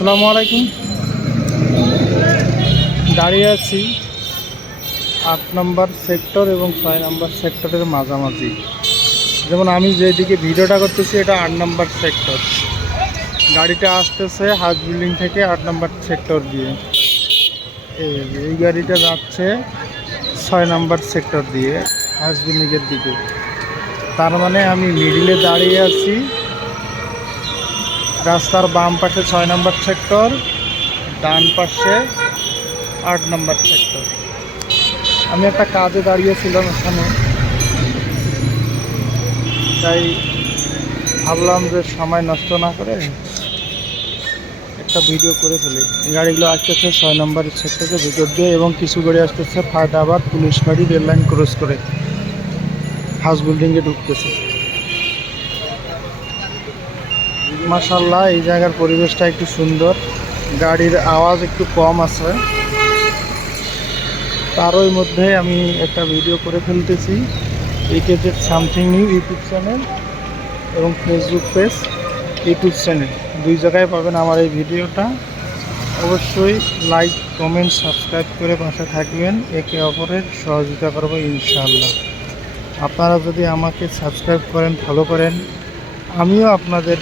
আসসালামু আলাইকুম। দাঁড়িয়ে আছি ৮ নম্বর সেক্টর এবং ৬ নম্বর সেক্টরের মাঝামাঝি। যেমন আমি যেদিকে ভিডিওটা করতেছি এটা ৮ নম্বর সেক্টর। গাড়িটা আসতেছে হাউস বিল্ডিং থেকে ৮ নম্বর সেক্টর দিয়ে। এই গাড়িটা যাচ্ছে ৬ নম্বর সেক্টর দিয়ে হাউস বিল্ডিংয়ের দিকে। তার মানে আমি মিডিলে দাঁড়িয়ে আছি। রাস্তার বাম পাশে ৬ নম্বর সেক্টর, ডান পাশে ৮ নম্বর সেক্টর। আমি একটা কাজে দাঁড়িয়েছিলাম এখানে, তাই ভাবলাম যে সময় নষ্ট না করে একটা ভিডিও করে ফেলি। গাড়িগুলো আসতেছে ৬ নম্বর সেক্টরের ভিতর দিয়ে এবং কিছু গাড়ি আসতেছে ফায়দাবাদ পুলিশ বাড়ি রেল লাইন ক্রস করে হাউস বিল্ডিংয়ে ঢুকতেছে। মাশাআল্লাহ, এই জায়গার পরিবেশটা একটু সুন্দর, গাড়ির আওয়াজ একটু কম আছে। তারই মধ্যে আমি একটা ভিডিও করে ফেলতেছি। একেজেড সামথিং নিউ ইউটিউব চ্যানেল এবং ফেসবুক পেজ, ইউটিউব চ্যানেল দুই জায়গায় পাবেন আমার এই ভিডিওটা। অবশ্যই লাইক, কমেন্ট, সাবস্ক্রাইব করে পাশে থাকবেন। একে অপরের সহযোগিতা করবো ইনশাআল্লাহ। আপনারা যদি আমাকে সাবস্ক্রাইব করেন, ফলো করেন, আমিও আপনাদের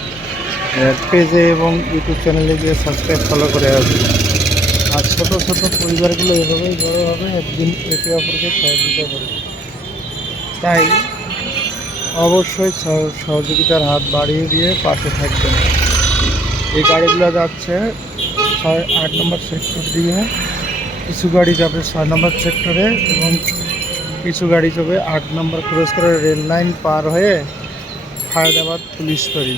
পেজে এবং ইউটিউব চ্যানেলে গিয়ে সাবস্ক্রাইব ফলো করে আসবো। আর ছোটো ছোটো পরিবারগুলো এভাবেই বড়ো হবে, একদিন একে অপরকে সহযোগিতা করবে। তাই অবশ্যই সহযোগিতার হাত বাড়িয়ে দিয়ে পাশে থাকবেন। এই গাড়িগুলো যাচ্ছে ৮ নম্বর সেক্টর দিয়ে, কিছু গাড়ি যাবে ৬ নম্বর সেক্টরে এবং কিছু গাড়ি যাবে ৮ নম্বর ক্রস করে রেল লাইন পার হয়ে ফায়দাবাদ পুলিশ ফাঁড়ি,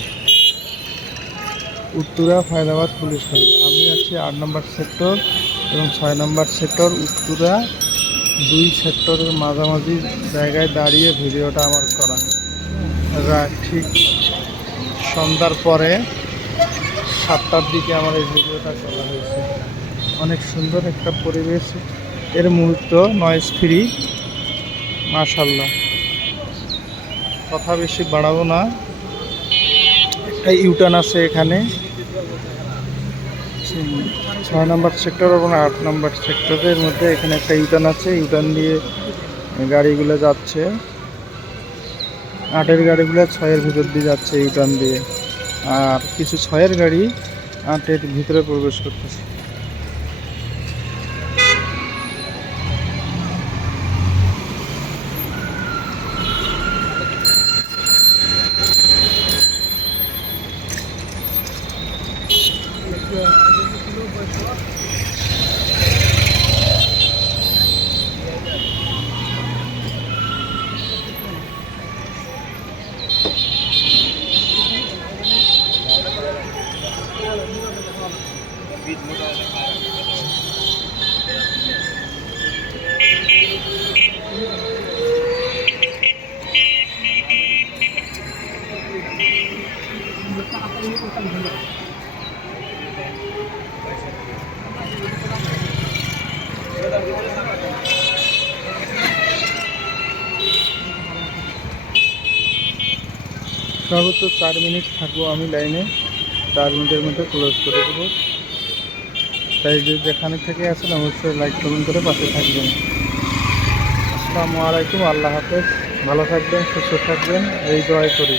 উত্তরা ফায়দাবাদ পুলিশ ফাঁড়ি। আমি আছি ৮ নম্বর সেক্টর এবং ৬ নম্বর সেক্টর উত্তরা, দুই সেক্টরের মাঝামাঝি জায়গায় দাঁড়িয়ে ভিডিওটা আমার করা। ঠিক সন্ধ্যার পরে ৭টার দিকে আমার এই ভিডিওটা করা হয়েছে। অনেক সুন্দর একটা পরিবেশ এর মুহূর্ত, নয়েজ ফ্রি। মাশাআল্লাহ, কথা বেশি বাড়াবো না। একটা ইউটার্ন আছে এখানে ৬ নম্বর সেক্টর এবং ৮ নম্বর সেক্টরের মধ্যে। এখানে একটা ইউটার্ন আছে, ইউটার্ন দিয়ে গাড়িগুলো যাচ্ছে। ৮-এর গাড়িগুলো ৬-এর ভিতর দিয়ে যাচ্ছে ইউটার্ন দিয়ে, আর কিছু ৬-এর গাড়ি ৮-এর ভিতরে প্রবেশ করতেছে। সর্বোচ্চ ৪ মিনিট থাকবো আমি লাইনে, ৪ মিনিটের মধ্যে ক্লোজ করে দেবো। তাই যেখানে থেকে আসেন অবশ্যই লাইক কমেন্ট করে পাশে থাকবেন। আসসালামু আলাইকুম, আল্লাহ হাফেজ। ভালো থাকবেন, সুস্থ থাকবেন, এই দোয়াই করি।